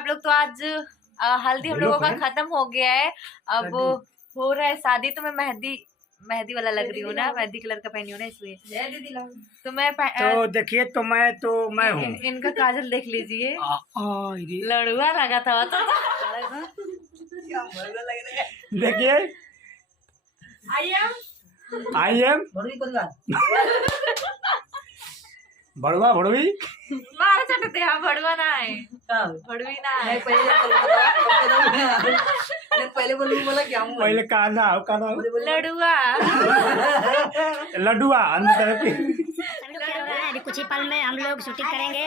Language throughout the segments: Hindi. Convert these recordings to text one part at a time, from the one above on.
आप लोग। तो आज हल्दी हम लोगों का खत्म हो गया है। अब हो रहा है शादी। तो मैं मेहंदी वाला लग रही हूँ ना, मेहंदी कलर का पहनी हूँ ना, इसलिए तो मैं तो देखिए तो मैं हूँ। इनका काजल देख लीजिए, लड़ुआ लगा था तो देखिए आई एम बड़वा भड़वी मार चटते हैं। बड़वा ना है, बड़वी ना है। पहले का नाम लड़ुआ लड्डुआ अंदर अभी कुछ ही पल में हम लोग शूटिंग करेंगे।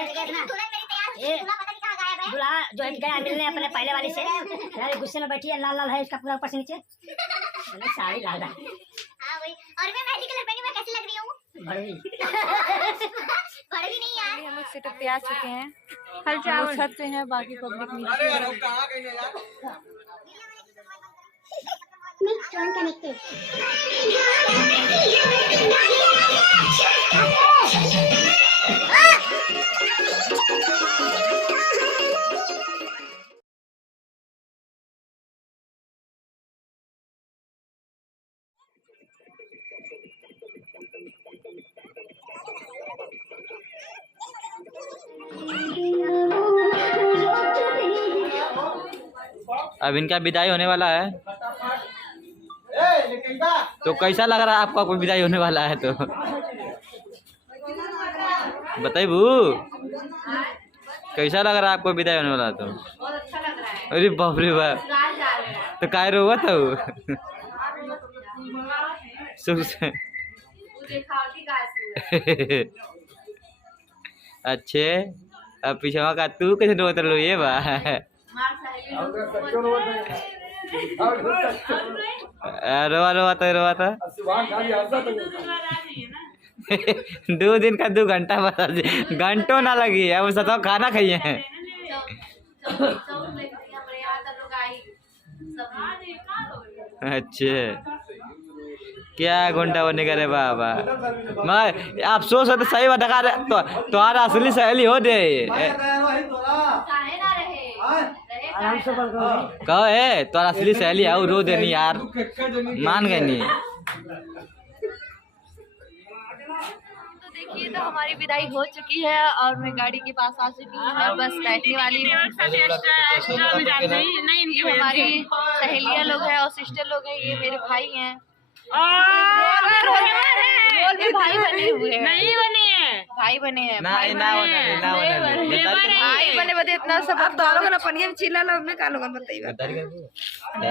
ये दूल्हा जो है गया मिलने अपने पहले वाली से, यार गुस्से में बैठी है, लाल लाल है इसका पूरा ऊपर से नीचे, साड़ी लाल है। और मैं मेहंदी कलर पहनी, मैं कैसी लग रही हूँ? बड़ी बड़ी नहीं यार। हम लोग सेटअप पे आ चुके हैं। हल चावल छत पे है, बाकी पब्लिक नीचे है। अब इनका विदाई होने वाला है, तो कैसा लग रहा है आपका कोई विदाई होने वाला है? तो बताइए बू, कैसा लग रहा है आपको विदाई होने वाला है? तो अरे बाप रे बाप, तो काय रोवा था वो अच्छे। अब पीछे का तू कैसे रोता लो ये बा रोवा था 2 दिन का 2 घंटा बता दे, घंटों ना लगी है। वो सब खाना खाइए हैं। अच्छे क्या घंटा बने करे बाबा, मैं अफसोस है तो सही बात है। तो तुम्हारा असली सहेली हो दे कहो है, तुम्हारा असली सहेली है, रो देनी यार, मान गए नहीं। देखिए तो हमारी विदाई हो चुकी है और मैं गाड़ी के पास आ चुकी हूँ। मैं बस बैठने वाली हूँ। हमारी सहेलियाँ लोग हैं और सिस्टर लोग हैं, ये मेरे भाई हैं। रोल में भाई बने हुए हैं। नहीं बने हैं, भाई बने हैं। भाई बने बदे इतना सब तो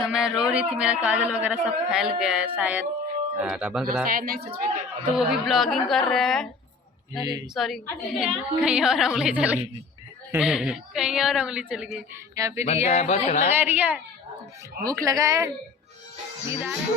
मैं रो रही थी, मेरा काजल वगैरह सब फैल गया है शायद। तो वो भी ब्लॉगिंग कर रहे हैं। अरे सॉरी, कहीं और उंगली चल गई, कहीं और उंगली चल गई। यहाँ पे रिया है, भूख लगा है, रिया भूख लगा है, दीदार है।